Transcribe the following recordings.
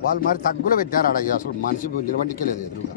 వాళ్ళు మరి తగ్గులో పెట్టారు ఆడ. అసలు మనిషి నిలబడికే లేదు ఎదురుగా.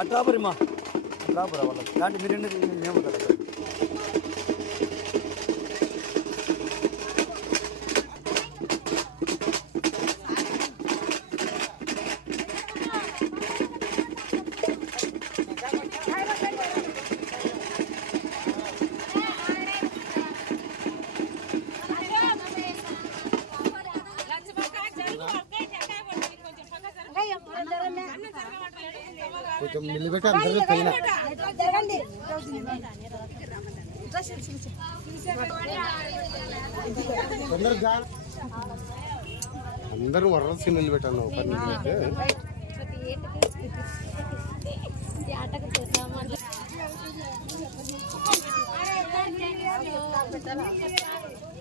అట్రాపురమ్మా అట్రాపురా వాళ్ళకి ఇలాంటి మీరు మేము కదా కొంచెం నిలబెట్టి అందరూ పైన. తొందరగా అందరూ వరసి నిలబెట్టాను ఒక నిలబెట్టే.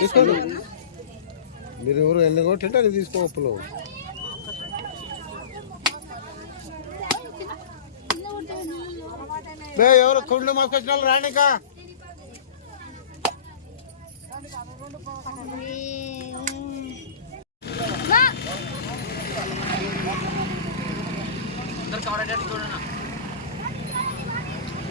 తీసుకోండి మీరు ఎవరు ఎన్ని కొట్టింటే అది తీసుకో అప్పులో బే ఎవరు కుండ్లు మోసుకొచ్చిన వాళ్ళు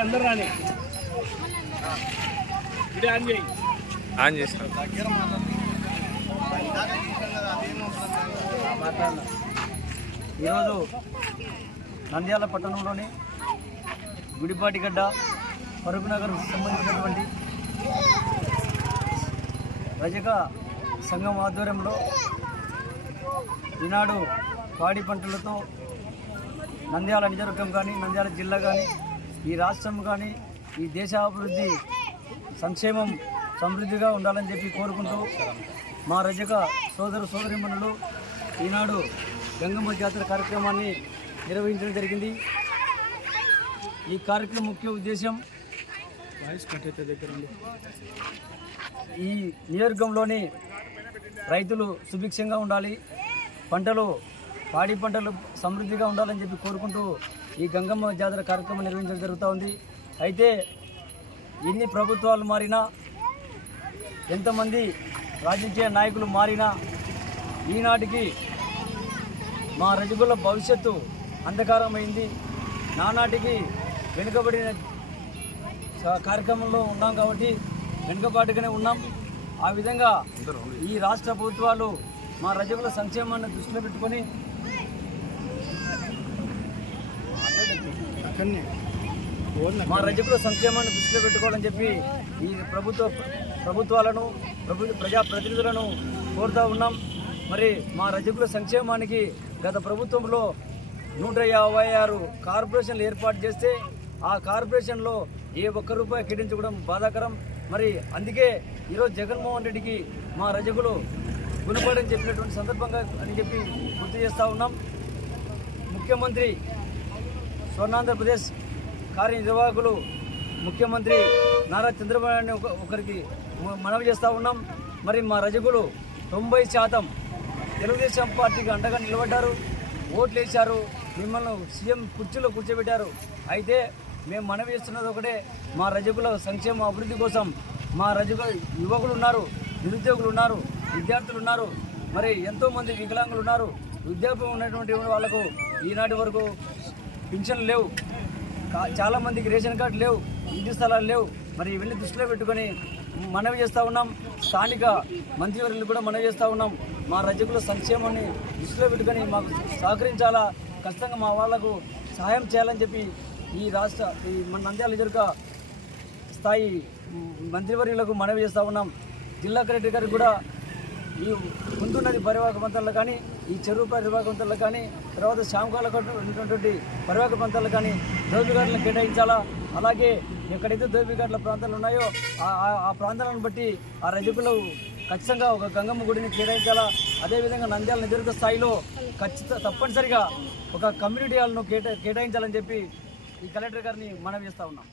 అందరు రాని. ఇదే ఆన్ చేయి. ఆన్ చేస్తాం. ఈరోజు నంద్యాల పట్టణంలోని గుడిపాటిగడ్డ పరుగు నగర్ సంబంధించినటువంటి రజక సంఘం ఆధ్వర్యంలో ఈనాడు పాడి పంటలతో నంద్యాల నిజవర్గం కానీ నంద్యాల జిల్లా కానీ ఈ రాష్ట్రం కానీ ఈ దేశ అభివృద్ధి సంక్షేమం సమృద్ధిగా ఉండాలని చెప్పి కోరుకుంటూ మా రజక సోదర సోదరిమణులు ఈనాడు గంగమ్మ జాతర కార్యక్రమాన్ని నిర్వహించడం జరిగింది. ఈ కార్యక్రమం ముఖ్య ఉద్దేశం ఈ నియోజకంలోని రైతులు సుభిక్షంగా ఉండాలి పంటలు పాడి పంటలు సమృద్ధిగా ఉండాలని చెప్పి కోరుకుంటూ ఈ గంగమ్మ జాతర కార్యక్రమం నిర్వహించడం జరుగుతూ ఉంది. అయితే ఎన్ని ప్రభుత్వాలు మారినా ఎంతమంది రాజకీయ నాయకులు మారినా ఈనాటికి మా రజకుల భవిష్యత్తు అంధకారమైంది. నానాటికి వెనుకబడిన కార్యక్రమంలో ఉన్నాం కాబట్టి వెనుకబాటుగానే ఉన్నాం. ఆ విధంగా ఈ రాష్ట్ర ప్రభుత్వాలు మా రజకుల సంక్షేమాన్ని దృష్టిలో పెట్టుకొని మా రజకుల సంక్షేమాన్ని దృష్టిలో పెట్టుకోవాలని చెప్పి ఈ ప్రభుత్వ ప్రభుత్వాలను ప్రభు ప్రజాప్రతినిధులను కోరుతా ఉన్నాం. మరి మా రజకుల సంక్షేమానికి గత ప్రభుత్వంలో నూట యాభై ఆరు కార్పొరేషన్లు ఏర్పాటు చేస్తే ఆ కార్పొరేషన్లో ఏ ఒక్క రూపాయి కేటాయించుకోవడం బాధాకరం. మరి అందుకే ఈరోజు జగన్మోహన్ రెడ్డికి మా రజకులు గుణపడని చెప్పినటువంటి సందర్భంగా అని చెప్పి గుర్తు చేస్తూ ఉన్నాం. ముఖ్యమంత్రి స్వర్ణాంధ్రప్రదేశ్ కార్యనిర్వాహకులు ముఖ్యమంత్రి నారా చంద్రబాబు నాయుడు ఒక- ఒకరికి మనవి చేస్తూ ఉన్నాం. మరి మా రజకులు తొంభై శాతం తెలుగుదేశం పార్టీకి అండగా నిలబడ్డారు. ఓట్లు వేశారు. మిమ్మల్ని సీఎం కుర్చీలో కూర్చోబెట్టారు. అయితే మేము మనవి చేస్తున్నది ఒకటే. మా రజకుల సంక్షేమ అభివృద్ధి కోసం మా రజకుల యువకులు ఉన్నారు నిరుద్యోగులు ఉన్నారు విద్యార్థులు ఉన్నారు. మరి ఎంతోమంది వికలాంగులు ఉన్నారు. వృద్ధాప్యం ఉన్నటువంటి వాళ్ళకు ఈనాటి వరకు పింఛన్లు లేవు. చాలామందికి రేషన్ కార్డు లేవు ఇంటి స్థలాలు లేవు. మరి ఇవన్నీ దృష్టిలో పెట్టుకొని మనవి చేస్తూ ఉన్నాం. స్థానిక మంత్రివర్యులు కూడా మనవి చేస్తూ ఉన్నాం. మా రజకుల సంక్షేమాన్ని దృష్టిలో పెట్టుకొని మాకు సహకరించాలా? ఖచ్చితంగా మా వాళ్ళకు సహాయం చేయాలని చెప్పి ఈ రాష్ట్ర ఈ మన నంద్యాల ఎదురుగా స్థాయి మంత్రివర్యులకు మనవి చేస్తూ ఉన్నాం. జిల్లా కలెక్టర్ గారికి కూడా ఈ ముందున్నది పరివాహక ప్రాంతాల్లో కానీ ఈ చెరువు పరివాహక ప్రాంతాల్లో కానీ తర్వాత శామకాల ఉన్నటువంటి పరివాహక ప్రాంతాల్లో కానీ దోపిఘాట్లను కేటాయించాలా? అలాగే ఎక్కడైతే దోపిఘాట్ల ప్రాంతాలు ఉన్నాయో ఆ- ఆ- ప్రాంతాలను బట్టి ఆ రజకులు ఖచ్చితంగా ఒక గంగమ్మ గుడిని కేటాయించాలా? అదేవిధంగా నంద్యాల నిజరుక స్థాయిలో ఖచ్చిత తప్పనిసరిగా ఒక కమ్యూనిటీ హాల్ను కేటా కేటాయించాలని చెప్పి ఈ కలెక్టర్ గారిని మనవి చేస్తూ ఉన్నాం.